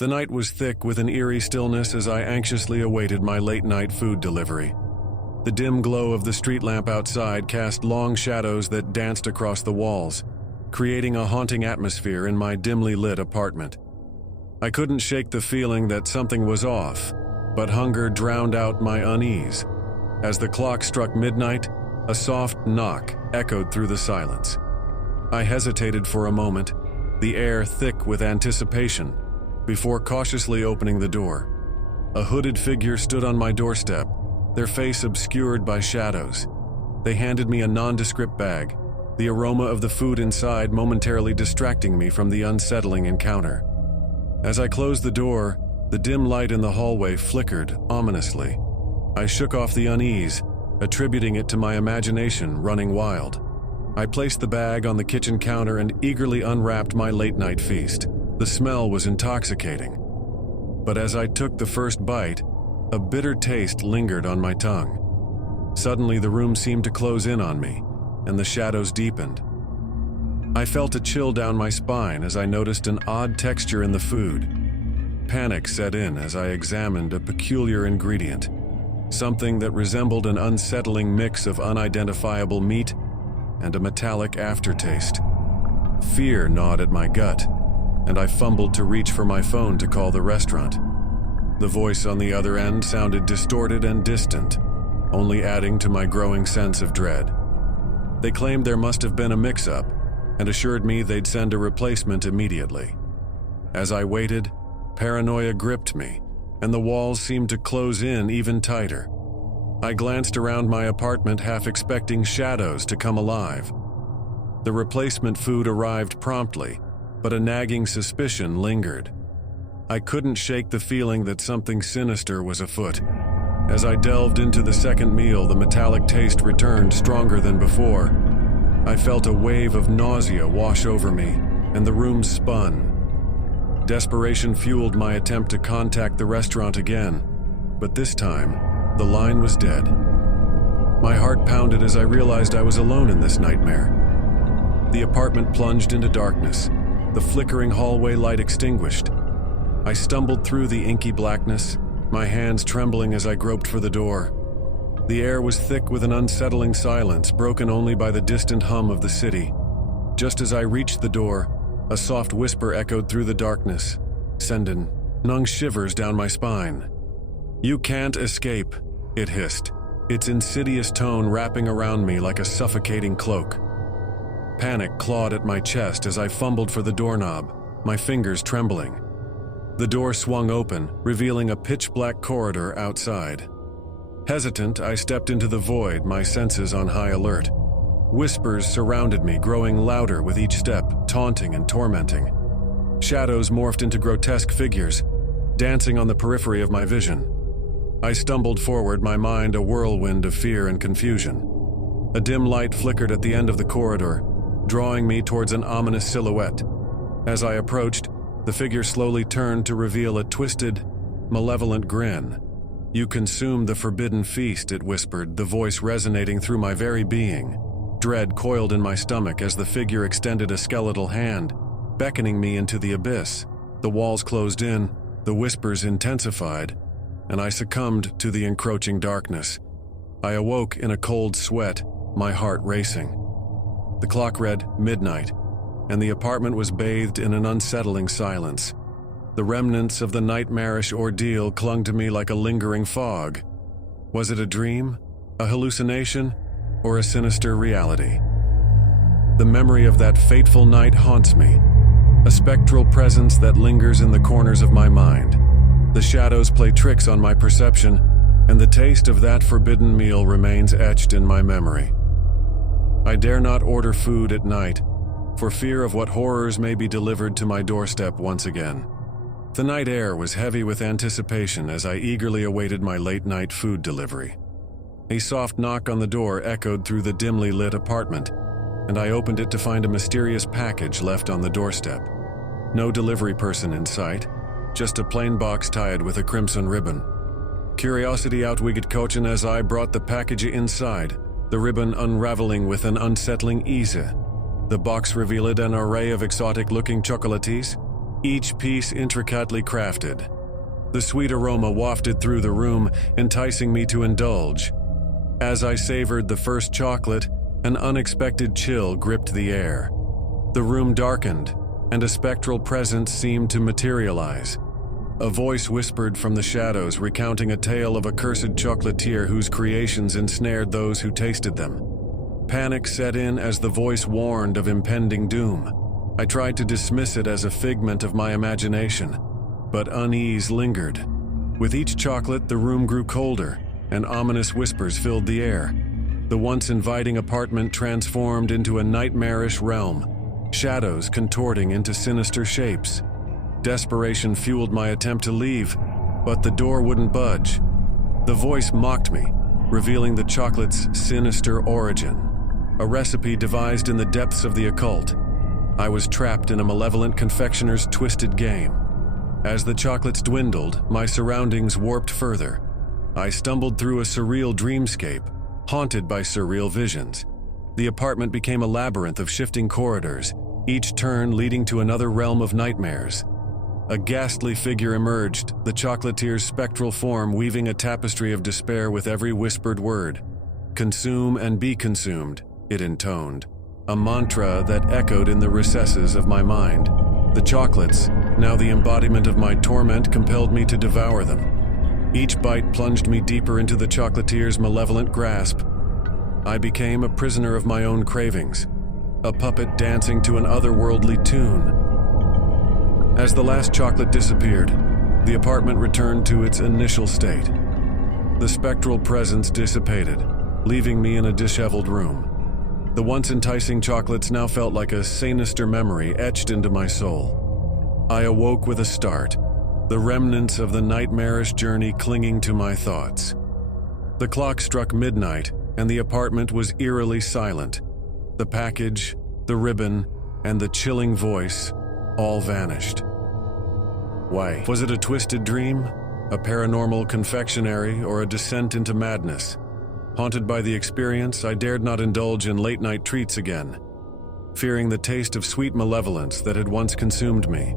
The night was thick with an eerie stillness as I anxiously awaited my late-night food delivery. The dim glow of the street lamp outside cast long shadows that danced across the walls, creating a haunting atmosphere in my dimly lit apartment. I couldn't shake the feeling that something was off, but hunger drowned out my unease. As the clock struck midnight, a soft knock echoed through the silence. I hesitated for a moment, the air thick with anticipation, before cautiously opening the door. A hooded figure stood on my doorstep, their face obscured by shadows. They handed me a nondescript bag, the aroma of the food inside momentarily distracting me from the unsettling encounter. As I closed the door, the dim light in the hallway flickered ominously. I shook off the unease, attributing it to my imagination running wild. I placed the bag on the kitchen counter and eagerly unwrapped my late-night feast. The smell was intoxicating. But as I took the first bite, a bitter taste lingered on my tongue. Suddenly, the room seemed to close in on me, and the shadows deepened. I felt a chill down my spine as I noticed an odd texture in the food. Panic set in as I examined a peculiar ingredient, something that resembled an unsettling mix of unidentifiable meat and a metallic aftertaste. Fear gnawed at my gut, and I fumbled to reach for my phone to call the restaurant. The voice on the other end sounded distorted and distant, only adding to my growing sense of dread. They claimed there must have been a mix-up and assured me they'd send a replacement immediately. As I waited, paranoia gripped me, and the walls seemed to close in even tighter. I glanced around my apartment, half expecting shadows to come alive. The replacement food arrived promptly, but a nagging suspicion lingered. I couldn't shake the feeling that something sinister was afoot. As I delved into the second meal, the metallic taste returned stronger than before. I felt a wave of nausea wash over me, and the room spun. Desperation fueled my attempt to contact the restaurant again, but this time, the line was dead. My heart pounded as I realized I was alone in this nightmare. The apartment plunged into darkness, the flickering hallway light extinguished. I stumbled through the inky blackness, my hands trembling as I groped for the door. The air was thick with an unsettling silence, broken only by the distant hum of the city. Just as I reached the door, a soft whisper echoed through the darkness, sending numbing shivers down my spine. "You can't escape," it hissed, its insidious tone wrapping around me like a suffocating cloak. Panic clawed at my chest as I fumbled for the doorknob, my fingers trembling. The door swung open, revealing a pitch-black corridor outside. Hesitant, I stepped into the void, my senses on high alert. Whispers surrounded me, growing louder with each step, taunting and tormenting. Shadows morphed into grotesque figures, dancing on the periphery of my vision. I stumbled forward, my mind a whirlwind of fear and confusion. A dim light flickered at the end of the corridor, drawing me towards an ominous silhouette. As I approached, the figure slowly turned to reveal a twisted, malevolent grin. "You consumed the forbidden feast," it whispered, the voice resonating through my very being. Dread coiled in my stomach as the figure extended a skeletal hand, beckoning me into the abyss. The walls closed in, the whispers intensified, and I succumbed to the encroaching darkness. I awoke in a cold sweat, my heart racing. The clock read midnight, and the apartment was bathed in an unsettling silence. The remnants of the nightmarish ordeal clung to me like a lingering fog. Was it a dream, a hallucination, or a sinister reality? The memory of that fateful night haunts me, a spectral presence that lingers in the corners of my mind. The shadows play tricks on my perception, and the taste of that forbidden meal remains etched in my memory. I dare not order food at night, for fear of what horrors may be delivered to my doorstep once again. The night air was heavy with anticipation as I eagerly awaited my late-night food delivery. A soft knock on the door echoed through the dimly lit apartment, and I opened it to find a mysterious package left on the doorstep. No delivery person in sight, just a plain box tied with a crimson ribbon. Curiosity outweighed caution as I brought the package inside, the ribbon unraveling with an unsettling ease. The box revealed an array of exotic-looking chocolates, each piece intricately crafted. The sweet aroma wafted through the room, enticing me to indulge. As I savored the first chocolate, an unexpected chill gripped the air. The room darkened, and a spectral presence seemed to materialize. A voice whispered from the shadows, recounting a tale of a cursed chocolatier whose creations ensnared those who tasted them. Panic set in as the voice warned of impending doom. I tried to dismiss it as a figment of my imagination, but unease lingered. With each chocolate, the room grew colder, and ominous whispers filled the air. The once inviting apartment transformed into a nightmarish realm, shadows contorting into sinister shapes. Desperation fueled my attempt to leave, but the door wouldn't budge. The voice mocked me, revealing the chocolate's sinister origin, a recipe devised in the depths of the occult. I was trapped in a malevolent confectioner's twisted game. As the chocolates dwindled, my surroundings warped further. I stumbled through a surreal dreamscape, haunted by surreal visions. The apartment became a labyrinth of shifting corridors, each turn leading to another realm of nightmares. A ghastly figure emerged, the chocolatier's spectral form weaving a tapestry of despair with every whispered word. "Consume and be consumed," it intoned, a mantra that echoed in the recesses of my mind. The chocolates, now the embodiment of my torment, compelled me to devour them. Each bite plunged me deeper into the chocolatier's malevolent grasp. I became a prisoner of my own cravings, a puppet dancing to an otherworldly tune. As the last chocolate disappeared, the apartment returned to its initial state. The spectral presence dissipated, leaving me in a disheveled room. The once enticing chocolates now felt like a sinister memory etched into my soul. I awoke with a start, the remnants of the nightmarish journey clinging to my thoughts. The clock struck midnight, and the apartment was eerily silent. The package, the ribbon, and the chilling voice all vanished. Why? Was it a twisted dream, a paranormal confectionery, or a descent into madness? Haunted by the experience, I dared not indulge in late-night treats again, fearing the taste of sweet malevolence that had once consumed me.